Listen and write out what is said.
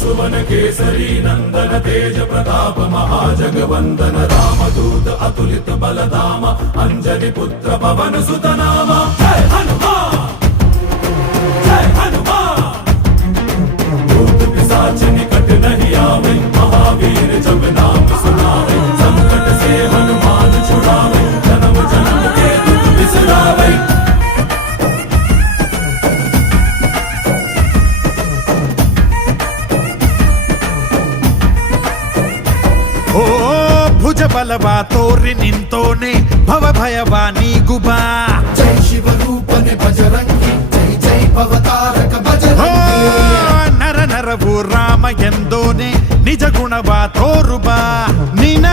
सुवन केसरी नंदन तेज प्रताप महाजगवंदन रामदूत अतुलित बलधाम अंजनी पुत्र पवन सुत नाम जय हनुमान जय हनुमान भूत पिशाच निकट नहीं आवे महावीर जब नाम सुनावे संकट से हनुमान छुड़ावे जन्म जन्म के दुख बिसरावे ಓ ಭುಜ ಬಲವಾ ತೋರಿ ನಿಂತೋನೆ ಭವ ಭಯವಾ ನೀಗುಬಾ ಜೈ ಶಿವ ರೂಪನೆ ಬಜರಂಗಿ ಜೈ ಜೈ ಭವತಾರಕ ಬಜರಂಗಿ ನರ ನರವು ರಾಮ ಎಂದೋನೆ ನಿಜ ಗುಣವಾ ತೋರುಬಾ ನಿನ